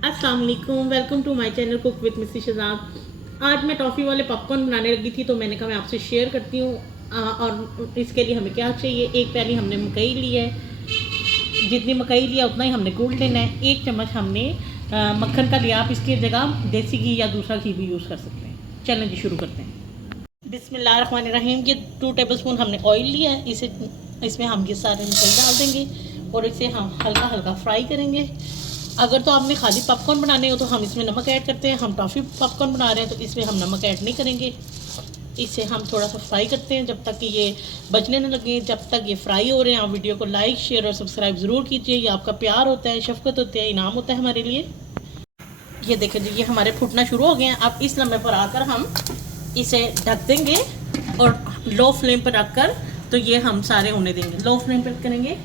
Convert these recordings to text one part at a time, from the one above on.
अस्सलाम वालेकुम, welcome to my channel cook with Mrs Shahzad. आज मैं टॉफ़ी वाले पॉपकॉर्न बनाने लगी थी तो मैंने कहा मैं आपसे शेयर करती हूँ। और इसके लिए हमें क्या चाहिए, एक प्याली हमने मकई ली है, जितनी मकई लिया उतना ही हमने गुड़ लेना है। एक चम्मच हमने मक्खन का लिया, आप इसकी जगह देसी घी या दूसरा घी भी यूज़ कर सकते हैं। चलें जी शुरू करते हैं। बिस्मिल्लाहिर्रहमानिर्रहीम। ये 2 टेबलस्पून हमने ऑयल लिया है, इसमें हम ये सारे मकई डाल देंगे और इसे हम हल्का हल्का फ्राई करेंगे। अगर तो आपने खाली पॉपकॉर्न बनाने हो तो हम इसमें नमक ऐड करते हैं, हम टॉफ़ी पॉपकॉर्न बना रहे हैं तो इसमें हम नमक ऐड नहीं करेंगे। इसे हम थोड़ा सा फ्राई करते हैं जब तक कि ये बचने न लगे। जब तक ये फ्राई हो रहे हैं आप वीडियो को लाइक शेयर और सब्सक्राइब ज़रूर कीजिए। ये आपका प्यार होता है, शफकत होती है, इनाम होता है हमारे लिए। ये देखें जी, ये हमारे फूटना शुरू हो गए हैं। अब इस लम्हे पर आकर हम इसे ढक देंगे और लो फ्लेम पर रखकर तो ये हम सारे होने देंगे। लो फ्लेम पर करेंगे।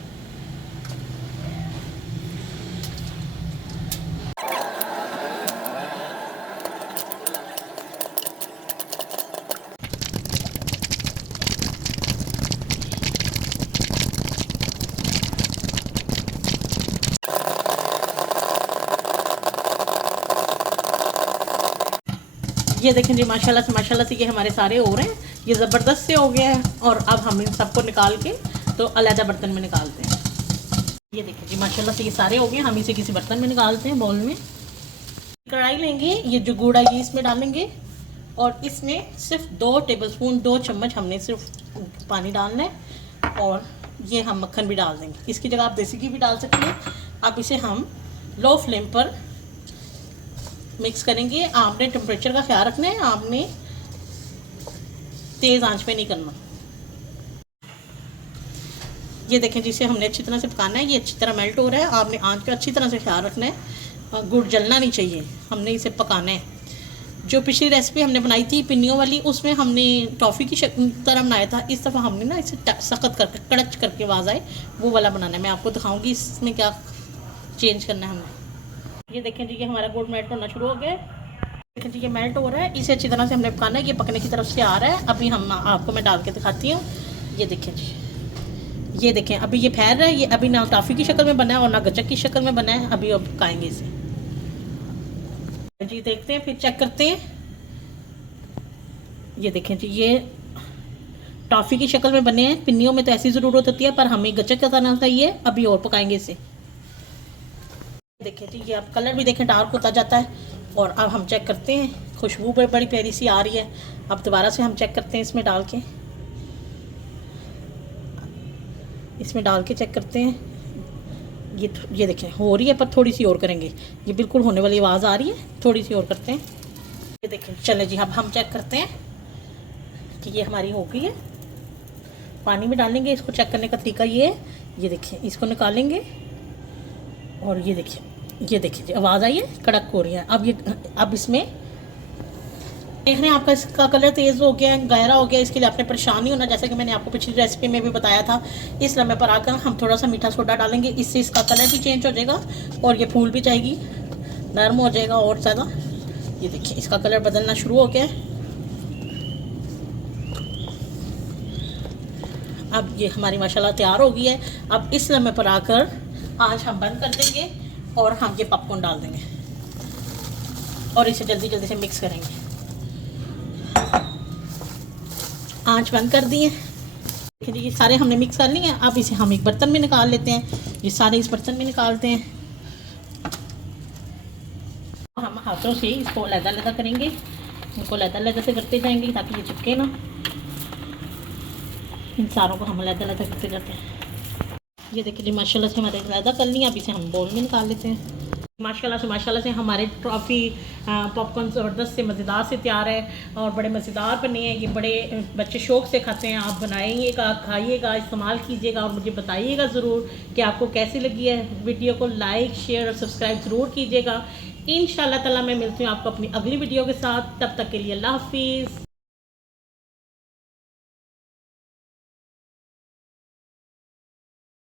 ये देखें जी, माशाल्लाह से ये हमारे सारे हो रहे हैं। ये ज़बरदस्त से हो गया है और अब हम इन सबको निकाल के तो अलग बर्तन में निकालते हैं। ये देखें जी, माशाल्लाह से ये सारे हो गए। हम इसे किसी बर्तन में निकालते हैं, बाउल में। कढ़ाई लेंगे, ये जो गुड़ है ये इसमें डालेंगे और इसमें सिर्फ 2 टेबलस्पून 2 चम्मच हमने सिर्फ पानी डालना है और ये हम मक्खन भी डाल देंगे। इसकी जगह आप देसी घी भी डाल सकते हैं। अब इसे हम लो फ्लेम पर मिक्स करेंगे। आपने टेम्परेचर का ख्याल रखना है, आपने तेज़ आंच पे नहीं करना। ये देखें जिसे हमने अच्छी तरह से पकाना है, ये अच्छी तरह मेल्ट हो रहा है। आपने आंच का अच्छी तरह से ख्याल रखना है, गुड़ जलना नहीं चाहिए, हमने इसे पकाना है। जो पिछली रेसिपी हमने बनाई थी पिन्नियों वाली, उसमें हमने टॉफ़ी की तरह बनाया था। इस दफ़ा हमने ना इसे सख्त करके कड़च करके आवाज़ आए वो वाला बनाना है। मैं आपको दिखाऊंगी इसमें क्या चेंज करना है हमें। ये देखें जी, ये हमारा गुड़ मेल्ट होना शुरू हो गया है। देखें जी, ये मेल्ट हो रहा है, इसे अच्छी तरह से हमने पकाना है। ये पकने की तरफ से आ रहा है। अभी हम आपको मैं डाल के दिखाती हूँ। ये देखें जी, ये देखें अभी ये फैल रहा है। ये अभी ना टॉफ़ी की शक्ल में बना है और ना गचक की शक्ल में बना है। अभी अब पकाएंगे इसे जी। देखते हैं, फिर चेक करते हैं। ये देखें जी, ये टॉफ़ी की शक्ल में बने हैं। पिन्नियों में तो ऐसी ज़रूरत होती है, पर हमें गचक का तरह का ये अभी और पकाएंगे इसे। देखें जी, ये अब कलर भी देखें डार्क होता जाता है और अब हम चेक करते हैं। खुशबू बड़ी प्यारी सी आ रही है। अब दोबारा से हम चेक करते हैं, इसमें डाल के चेक करते हैं। ये देखें हो रही है, पर थोड़ी सी और करेंगे। ये बिल्कुल होने वाली आवाज़ आ रही है, थोड़ी सी और करते हैं। ये देखें, चले जी, अब हम चेक करते हैं कि ये हमारी हो गई है। पानी में डालेंगे, इसको चेक करने का तरीका ये है। ये देखें, इसको निकालेंगे और ये देखिए जी, आवाज़ आई है, कड़क हो रही है। अब इसमें देख रहे हैं आपका इसका कलर तेज़ हो गया है, गहरा हो गया। इसके लिए आपने परेशान नहीं होना, जैसे कि मैंने आपको पिछली रेसिपी में भी बताया था। इस लम्हे पर आकर हम थोड़ा सा मीठा सोडा डालेंगे, इससे इसका कलर भी चेंज हो जाएगा और ये फूल भी जाएगी, नरम हो जाएगा और ज़्यादा। ये देखिए, इसका कलर बदलना शुरू हो गया है। अब ये हमारी माशाल्लाह तैयार हो गई है। अब इस लम्हे पर आकर आँच हम बंद कर देंगे और हम ये पॉपकॉर्न डाल देंगे और इसे जल्दी जल्दी से मिक्स करेंगे। आँच बंद कर दिए। देखिए ये सारे हमने मिक्स कर लिए हैं। अब इसे हम एक बर्तन में निकाल लेते हैं। ये सारे इस बर्तन में निकालते हैं। हम हाथों से इसको अलग-अलग करेंगे, इनको अलग-अलग से करते जाएंगे ताकि ये चिपके ना। इन सारों को हम अलग-अलग करते जाते हैं। ये देखिए जी, माशाल्लाह से हमारे ज़्यादा कर लिए। अब इसे हम बाउल में निकाल लेते हैं। माशाल्लाह से हमारे टॉफ़ी पॉपकॉर्न ज़बरदस्त से मज़ेदार से तैयार है और बड़े मज़ेदार बने हैं। ये बड़े बच्चे शौक़ से खाते हैं। आप बनाइएगा, खाइएगा, इस्तेमाल कीजिएगा और मुझे बताइएगा ज़रूर कि आपको कैसी लगी है। वीडियो को लाइक शेयर और सब्सक्राइब ज़रूर कीजिएगा। इंशाअल्लाह ताला मैं मिलती हूँ आपको अपनी अगली वीडियो के साथ। तब तक के लिए अल्लाह हाफिज़।